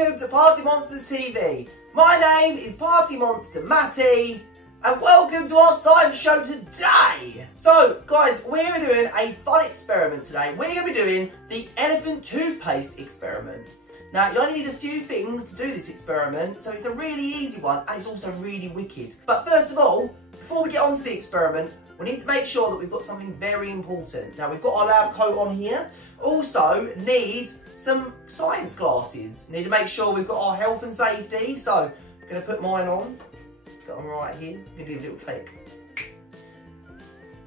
welcome to Party Monsters TV. My name is Party Monster Matty, and welcome to our science show today. So, guys, we're doing a fun experiment today. We're going to be doing the elephant toothpaste experiment. Now, you only need a few things to do this experiment, so it's a really easy one, and it's also really wicked. But first of all, before we get on to the experiment, we need to make sure that we've got something very important. Now, we've got our lab coat on here. Also, need some science glasses. Need to make sure we've got our health and safety. So, I'm going to put mine on. Got them right here. I'm going to give a little click.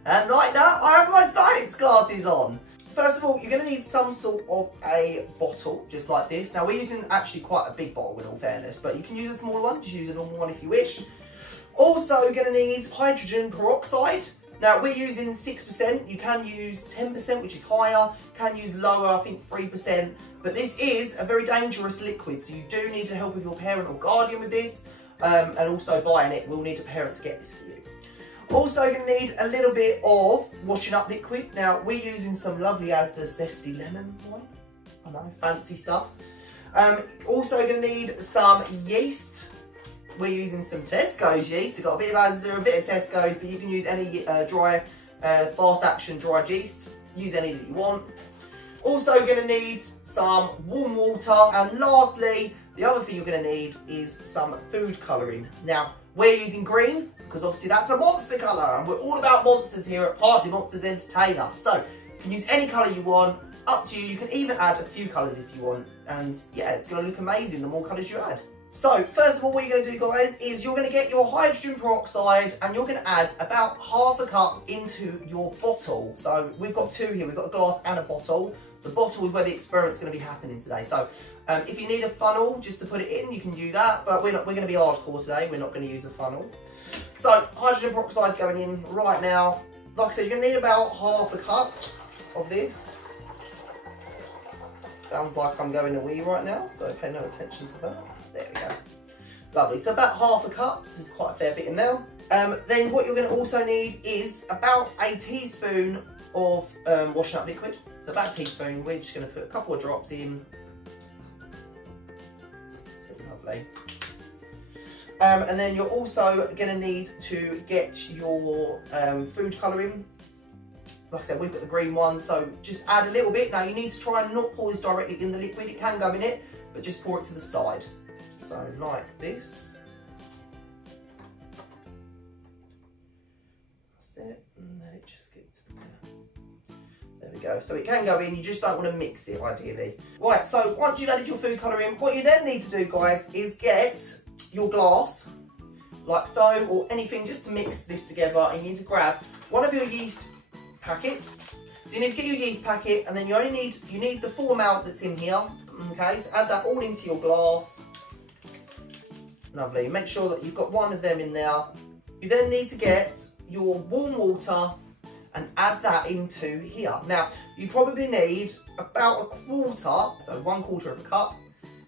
And like that, I have my science glasses on. First of all, you're going to need some sort of a bottle, just like this. Now, we're using actually quite a big bottle in all fairness, but you can use a smaller one. Just use a normal one if you wish. Also, you're going to need hydrogen peroxide. Now, we're using 6%. You can use 10%, which is higher. You can use lower, I think 3%. But this is a very dangerous liquid, so you do need to help with your parent or guardian with this. And also buying it, we'll need a parent to get this for you. Also, you're going to need a little bit of washing up liquid. Now, we're using some lovely Asda Zesty Lemon wine. I know, fancy stuff. Also, you're going to need some yeast. We're using some Tesco's yeast. We've got a bit of Asda, a bit of Tesco's, but you can use any dry, fast action dried yeast. Use any that you want. Also, you're going to need some warm water. And lastly, the other thing you're going to need is some food colouring. Now, we're using green, because obviously that's a monster colour, and we're all about monsters here at Party Monsters Entertainer. So, you can use any colour you want, up to you. You can even add a few colours if you want, and yeah, it's going to look amazing the more colours you add. So, first of all, what you're going to do, guys, is you're going to get your hydrogen peroxide, and you're going to add about half a cup into your bottle. So, we've got two here. We've got a glass and a bottle. The bottle is where the experiment's going to be happening today. So, if you need a funnel just to put it in, you can do that. But we're going to be hardcore today. We're not going to use a funnel. So, hydrogen peroxide's going in right now. Like I said, you're going to need about half a cup of this. Sounds like I'm going a wee right now, so pay no attention to that. There we go. Lovely. So, about half a cup. So, there's quite a fair bit in there. Then what you're going to also need is about a teaspoon of washing up liquid. So about a teaspoon, we're just going to put a couple of drops in. So lovely. And then you're also going to need to get your food colouring. Like I said, we've got the green one, so just add a little bit. Now you need to try and not pour this directly in the liquid. It can go in it, but just pour it to the side. So like this. That's it, and then it just gets there. There we go. So it can go in, you just don't want to mix it ideally. Right, so once you've added your food colouring, what you then need to do, guys, is get your glass, like so, or anything just to mix this together, and you need to grab one of your yeast packets. So you need to get your yeast packet, and then you need the full amount that's in here. Okay, so add that all into your glass. Lovely. Make sure that you've got one of them in there. You then need to get your warm water and add that into here. Now, you probably need about a quarter, so 1/4 of a cup.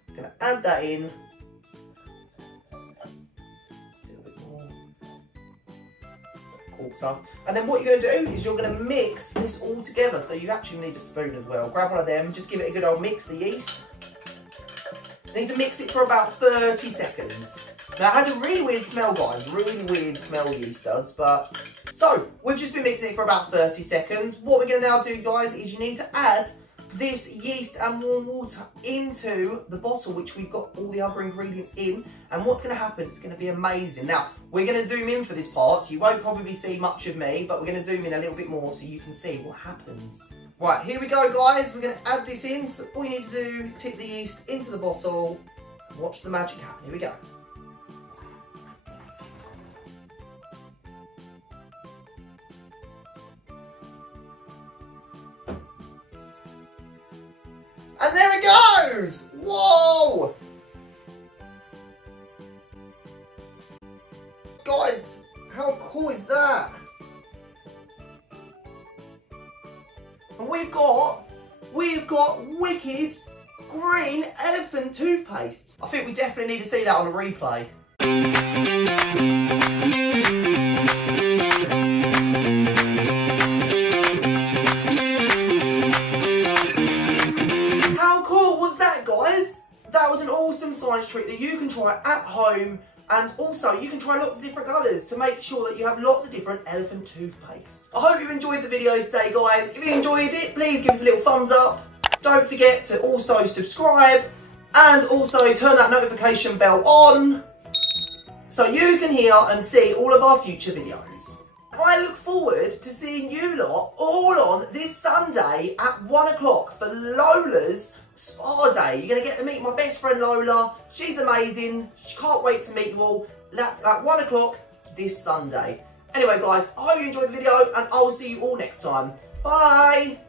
I'm going to add that in. A little bit more. Quarter. And then what you're going to do is you're going to mix this all together. So you actually need a spoon as well. Grab one of them, just give it a good old mix, the yeast. You need to mix it for about 30 seconds. Now, it has a really weird smell, guys. Really weird smell, yeast does, but... So, we've just been mixing it for about 30 seconds. What we're going to now do, guys, is you need to add this yeast and warm water into the bottle, which we've got all the other ingredients in. And what's going to happen, it's going to be amazing. Now, we're going to zoom in for this part, so you won't probably see much of me, but we're going to zoom in a little bit more so you can see what happens. Right, here we go, guys. We're going to add this in. So all you need to do is tip the yeast into the bottle and watch the magic happen. Here we go. And there it goes! Whoa! Guys, how cool is that? And we've got wicked green elephant toothpaste. I think we definitely need to see that on a replay. awesome science treat that you can try at home, and also you can try lots of different colours to make sure that you have lots of different elephant toothpaste. I hope you enjoyed the video today, guys. If you enjoyed it, please give us a little thumbs up. Don't forget to also subscribe and also turn that notification bell on so you can hear and see all of our future videos. I look forward to seeing you lot all on this Sunday at 1 o'clock for Lola's Spa Day. You're going to get to meet my best friend Lola. She's amazing. She can't wait to meet you all. That's at 1 o'clock this Sunday. Anyway, guys, I hope you enjoyed the video and I will see you all next time. Bye!